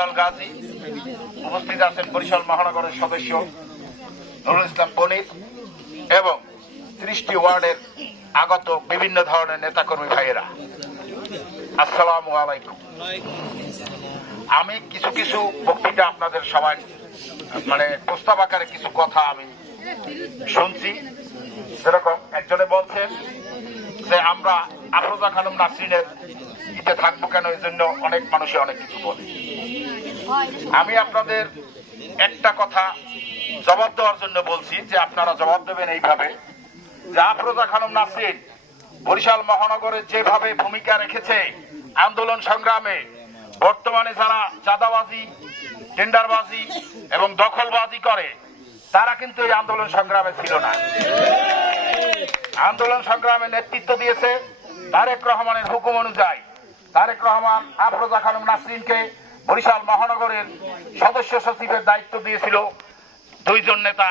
দুলাল গাজী, উপস্থিত আছেন বরিশাল মহানগরের সদস্য নুরুল ইসলাম পনির এবং 30টি ওয়ার্ডের আগত বিভিন্ন ধরনের নেতাকর্মী ভাইয়েরা, আসসালামু আলাইকুম। আমি কিছু কিছু বক্তৃতা আপনাদের সবাই প্রস্তাব আকারে কিছু কথা আমি শুনছি। যেরকম একজনে বলছেন যে আমরা আফরোজা খানম নাসরিনের ইতে থাকবো কেন, এই জন্য অনেক মানুষে অনেক কিছু বলে। আমি আপনাদের একটা কথা জবাব দেওয়ার জন্য বলছি যে আপনারা জবাব দেবেন এইভাবে যে আফরোজা খানম নাসরিন বরিশাল মহানগরের যেভাবে ভূমিকা রেখেছে আন্দোলন সংগ্রামে, বর্তমানে যারা চাঁদাবাজি, টেন্ডারবাজি এবং দখলবাজি করে তারা কিন্তু এই আন্দোলন সংগ্রামে ছিল না। আন্দোলন সংগ্রামে নেতৃত্ব দিয়েছে তারেক রহমানের হুকুম অনুযায়ী। তারেক রহমান আফরোজা খানম নাসরিনকে বরিশাল মহানগরের সদস্য সচিবের দায়িত্ব দিয়েছিল। 2 জন নেতা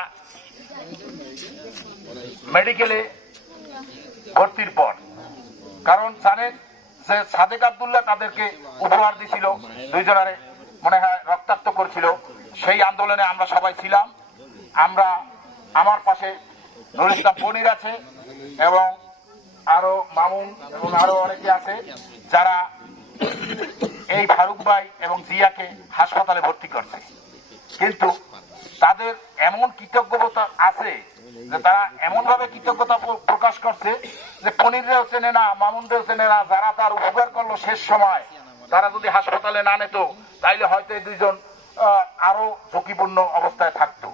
মেডিকেলে ভর্তির পর, কারণ জানেন যে সাদেক আব্দুল্লাহ তাদেরকে উপহার দিয়েছিল, 2 জনের মনে হয় রক্তাক্ত করেছিল। সেই আন্দোলনে আমরা সবাই ছিলাম। আমার পাশে নুরুল ইসলাম পনির আছে এবং আরো মামুন এবং আরো অনেকে আছে যারা এই ফারুক ভাই এবং জিয়াকে হাসপাতালে ভর্তি করছে। কিন্তু তাদের এমন কৃতজ্ঞতা আছে যে তারা এমন ভাবে কৃতজ্ঞতা প্রকাশ করছে যে পনিররাও চেনে না, মামুনরাও চেনে না, যারা তার উপকার করলো শেষ সময়, তারা যদি হাসপাতালে না নিত তাইলে হয়তো এই 2 জন আরো ঝুঁকিপূর্ণ অবস্থায় থাকতো।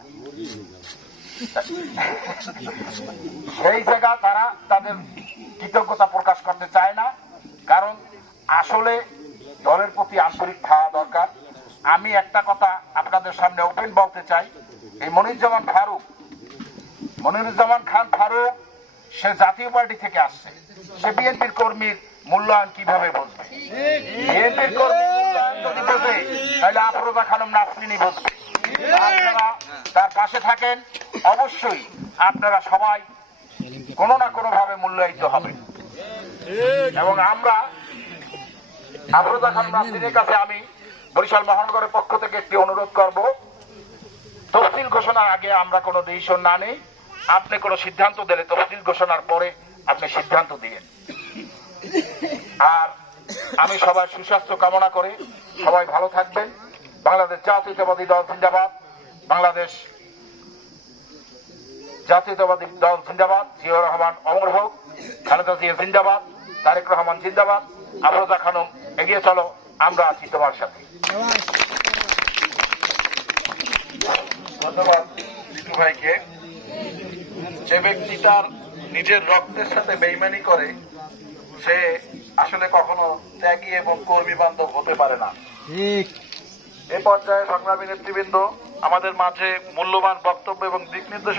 সেই জায়গা তারা তাদের কৃতজ্ঞতা প্রকাশ করতে চায় না, কারণ আসলে দলের প্রতি আন্তরিক থাকা দরকার। আমি একটা কথা আপনাদের সামনে ওপেন বলতে চাই, এই মনিরুজ্জামান খান ফারুক সে জাতীয় পার্টি থেকে আসছে, সে বিএনপির কর্মীর মূল্যায়ন কিভাবে বলবে? বিএনপির কর্মীর মূল্যায়ন যদি বোঝে তাহলে আফরোজা খানম নাসরিনই বলবে। আপনারা তার পাশে থাকেন, অবশ্যই আপনারা সবাই কোনো না কোনো ভাবে মূল্যায়িত হবেন। এবং আমরা আফরোজা খানম নাসরিনের কাছে আমি বরিশাল মহানগরের পক্ষ থেকে একটি অনুরোধ করব, তফসিল ঘোষণার আগে আমরা কোনো ডিসিশন না নেই। আপনি কোনো সিদ্ধান্ত দিলে তফসিল ঘোষণার পরে আপনি সিদ্ধান্ত দিয়েন। আর আমি সবার সুস্বাস্থ্য কামনা করে সবাই ভালো থাকবেন। বাংলাদেশ জাতীয়তাবাদী দল জিন্দাবাদ, বাংলাদেশ জাতীয়তাবাদী দল জিন্দাবাদ, জিয়াউর রহমান অমর হোক, খালেদা জিয়া জিন্দাবাদ, তারেক রহমান জিন্দাবাদ, আফরোজা খানম এগিয়ে চলো, আমরা আছি তোমার সাথে। ধন্যবাদ জিতু ভাইকে। যে ব্যক্তি তার নিজের রক্তের সাথে বেইমানি করে সে আসলে কখনো ত্যাগী এবং কর্মী বান্ধব হতে পারে না। এ পর্যায়ে সংগ্রামী নেতৃবৃন্দ আমাদের মাঝে মূল্যবান বক্তব্য এবং দিক নির্দেশনা